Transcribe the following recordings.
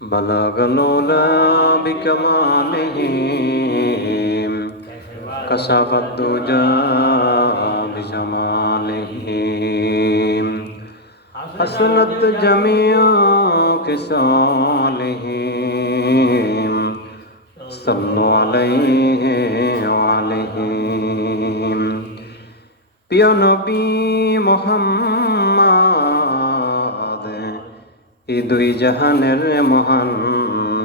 بلغ العلا بكماله كشف الدجى بجماله حسنت جميع خصاله صلوا عليه وعليه প্রিয় নবী মোহাম্মদ এই দুই জাহানের মহান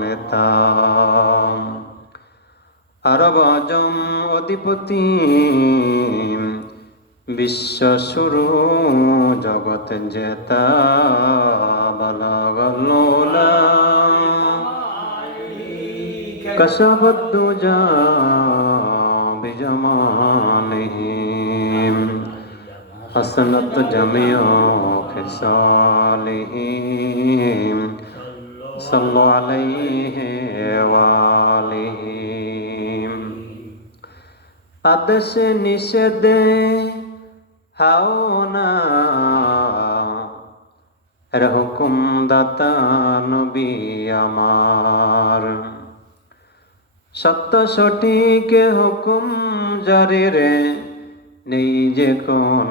নেতা। আরব আজম অধিপতি, বিশ্ব শুরু জগত জেতা বলগলোলা কশবদ্দুজা বিজমানিহিম حسنت جميع خصاله صلوا عليه وآله আদেশ নিষেধে হাও না এর হুকুম দাতা নবী আমার সত্য সঠিক হুকুম জারি রে নেই যে কোন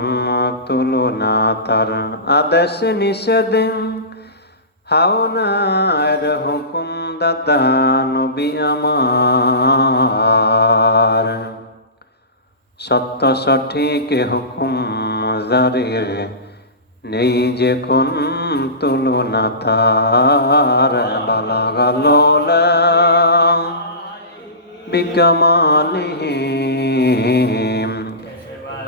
তুলনা তার আদেশ নিষেধ। হাওনার হুকুম দাতা নবী আমার। সত্য সঠিক হুকুম জারির নেই যে কোন তুলনা তার বালা গালোলা বিকমালিহীম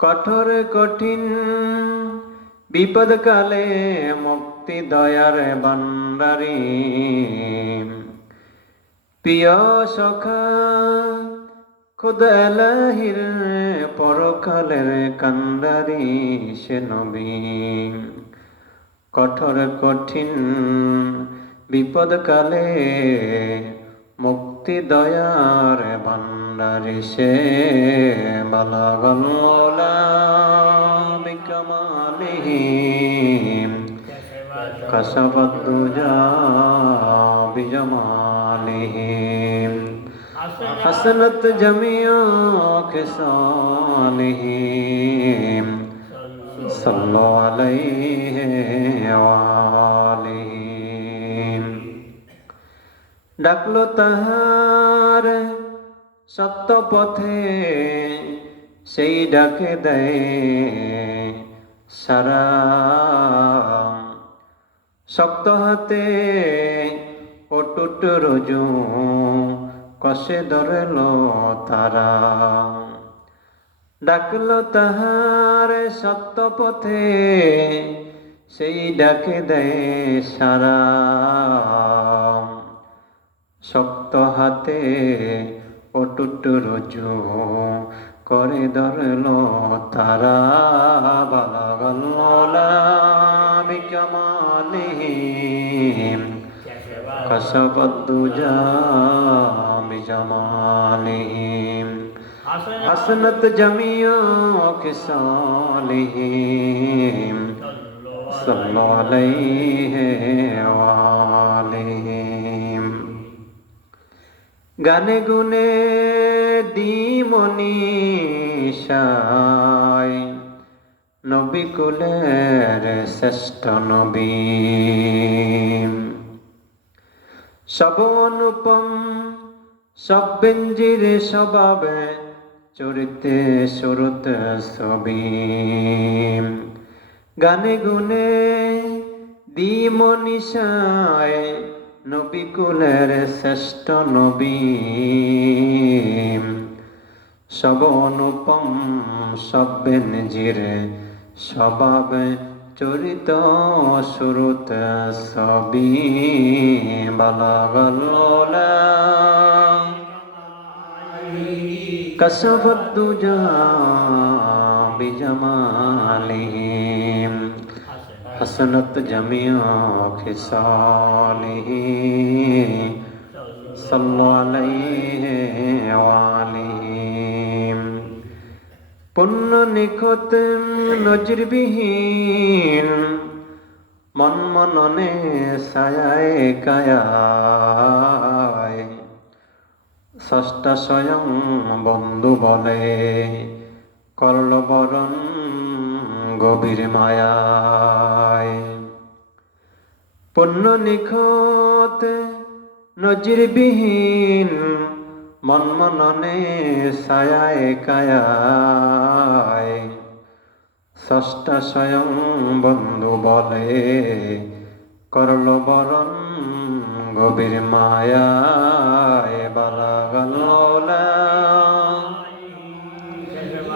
কঠোর, কঠিন, বিপদকালে মুক্তি দয়ার বান্ডারি প্রিয় সখা, খুদ এলাহির পরকালের কান্ডারি সে নবী। কঠোর, কঠিন, বিপদকালে মুক্তি দয়ার ভান্ডারি সে বালাগলা বিকমালিহি কসবদ্দুজা বিজমালিহি حسنت جميع خصاله صلوا عليه وآله ডাকলো তাহার সত্য পথে সেই ডাকে দেয় সারা। শক্ত হাতে অটুট রজু কষে ধরল তারা। ডাকলো তাহার সত্য পথে সেই ডাকে দেয় সারা। শক্ত হাতে অটুট রজু করে ধরল তারা বালাগলা বিকমালিহি কসবদ্দুজা বিজমালিহি حسنت جميع خصاله صلوا عليه وآله গানে গুনে দিমনি নবী কুলের শ্রেষ্ঠ নবী। সব অনুপম, সব বেঞ্জির স্বভাবে চরিতে সুরত ছবি। গানে গুনে দিমনিশায় নবিকুলের শ্রেষ্ঠ নবী। সব অনুপম সব নিজের স্বভাব চরিত শুরুত সবি কসবদ্দু যা বিজমালি حسنت جميع خصاله صلوا عليه وعليهم পুণ্য নিখত নজরবিহীন মন মননে ছায়ায় কায়ায় ষষ্ঠা স্বয়ং বন্ধু বলে করল বরণ গভীর মায়ায়। পুণ্য নিখত নজিরবিহীন মন মননে ছায়ায় কায়ায়। ষষ্ঠা স্বয়ং বন্ধু বলে, করল বরণ গভীর মায়ায়।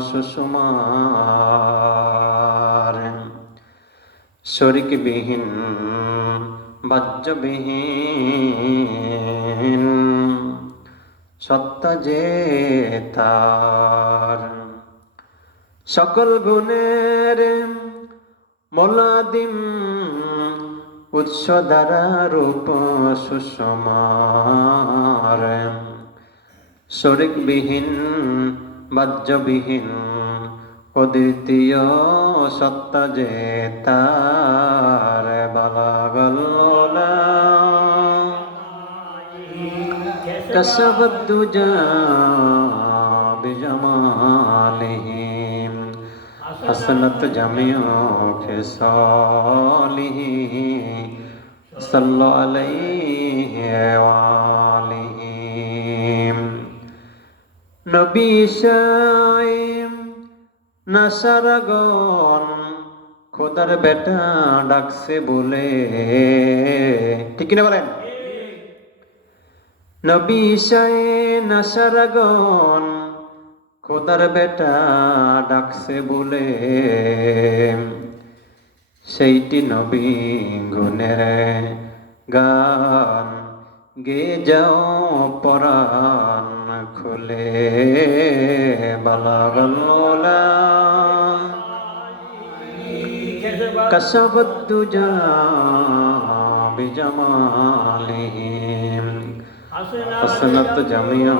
সুষমার শরিকবিহীন বাহ্যবিহীন সত্তা যে তার। সকল গুণের মলাদিম উৎস দ্বারা রূপ সুষমার। শরিকবিহীন বাহ্যবিহীন অদ্বিতীয় সত্তা যে তার বালাগল্লা كسب الدجى بجمالهم حسنت جميع خصاله صلى عليه وآلهم নবী সাইম নাসারাগন খোদার বেটা ডাকছে বলে। ঠিক কিনা বলেন? নবী সাই নাসারাগন খোদার বেটা ডাকছে বলে। সেইটি নবী গুণের গান, গে যাও পরাণ। খুলে বালাগল্লা كسب الدجى بجمالهم حسنت جميع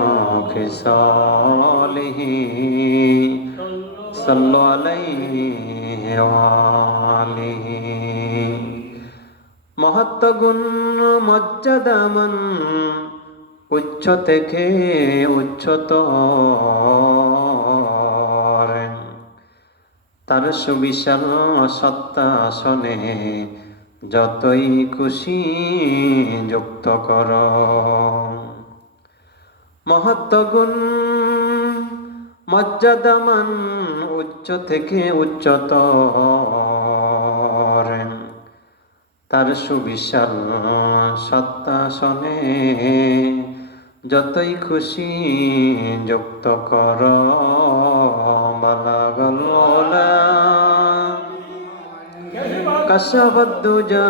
خصاله صلوا عليه وآله মহত্ব গুণ মর্যাদামান উচ্চ থেকে উচ্চতর। তার সুবিশাল সত্তাসনে যতই খুশি যুক্ত কর। মহত্ব গুণ মর্যাদামান উচ্চ থেকে উচ্চতর। তার সুবিশাল সত্তা শোনে যতই খুশি যুক্ত কর বালাগলা কসবদ্দুজা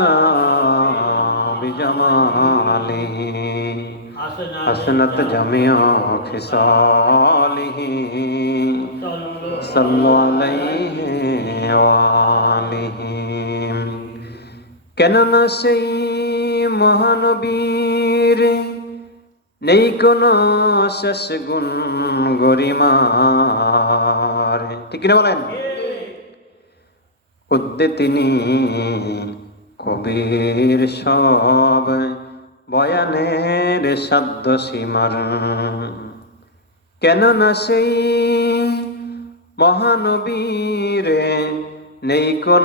বিজমালি حسنت جميع خصاله صلوا عليه وآله কেননা সেই মহানবীর নেই কোন শেষ গুণ গরিমার। ঠিক কিনা বলেন? উদ্দে তিনি কবির সব বয়ানের সাধ্য সীমার। কেননা সেই মহানবীর নেই কোন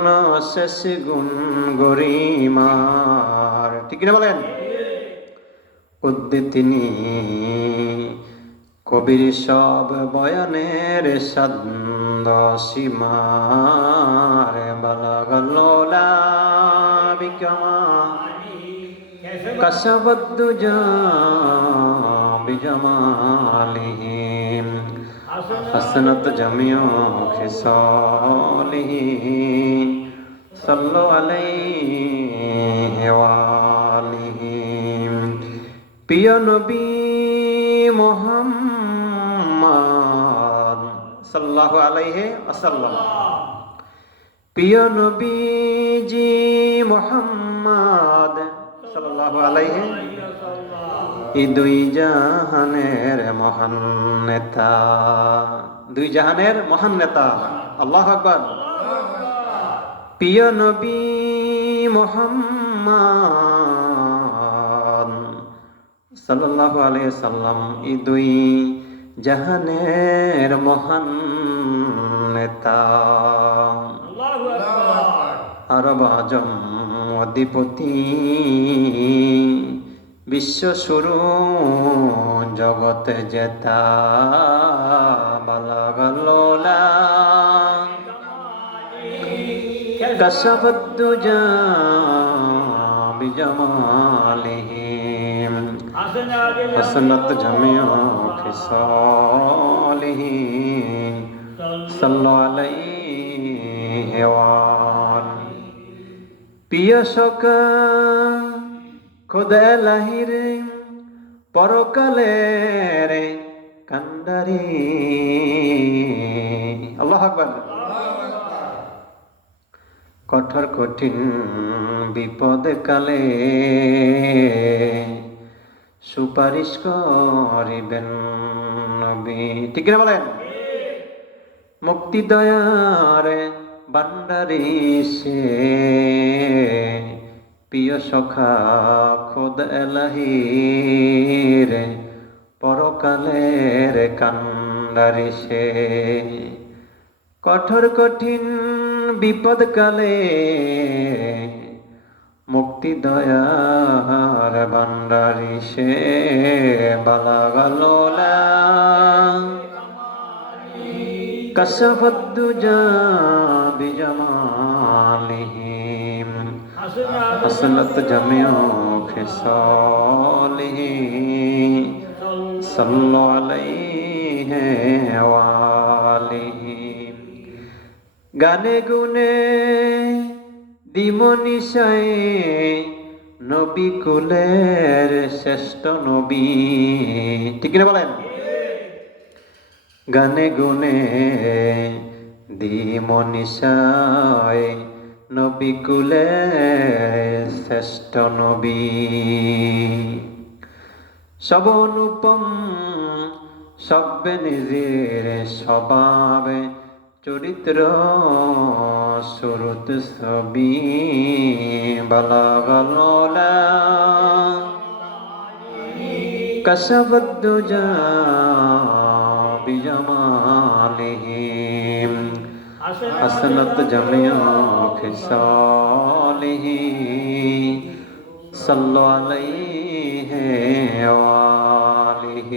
শেষ গুণ গরিমার। ঠিক কিনা বলেন? উদ্দিতিনি কবির সব বয়ানের সন্দ সীমার বালাগল্লা বিকমা কসবদ্দুজা বিজমালিহিম حسنت جميع خصاله صلوا عليه وآله প্রিয় নবী মোহাম্মদ সাল্লাল্লাহু আলাইহি ওয়াসাল্লাম। প্রিয় নবীজি মোহাম্মদ সাল্লাল্লাহু আলাইহি এই দুই জাহানের মহান নেতা দুই জাহানের মহান নেতা। আল্লাহ আকবর। প্রিয় নবী মোহাম্মদ সাল্লাল্লাহু আলাইহি সাল্লাম এই দুই জাহানের মহান নেতা আরব আজম অধিপতি। বিশ্ব শুরু জগতে জেতা বালাগলোলা। কসবদ্দুজা বিজমালিহিম حسنت جميع خصاله صلى عليه وآله প্রিয় সকা খোদা লাহিরে পরকালের কান্দারি আল্লাহ আকবার কঠোর কঠিন বিপদ কালে সুপারিশ করিবেন নবী। ঠিক না বলেন? মুক্তি দয়ার বান্ডারি সে। প্রিয় সখা, খোদ এলাহির, পরকালের কান্ডারি সে। কঠোর কঠিন বিপদ কালে মুক্তি দয়ার ভান্ডারি সে বালা গেল কশফদ্দু বিজমালিহিম। আসলত জমিও খিসালিহি সল্লু আলাইহি ওয়ালিহি গানে গুনে দিমনিশায় নবী কুলের শ্রেষ্ঠ নবী। ঠিক না বলেন? গানে গুনে দিমনিশায় নবী কুলের শ্রেষ্ঠ নবী। সব অনুপম সব্যে নিজের স্বভাবে চরিত্র সুরত ছবি বালাগলা কসবদ্দুজা বিজমালিহিম حسنت جميع خصاله صلوا عليه وآله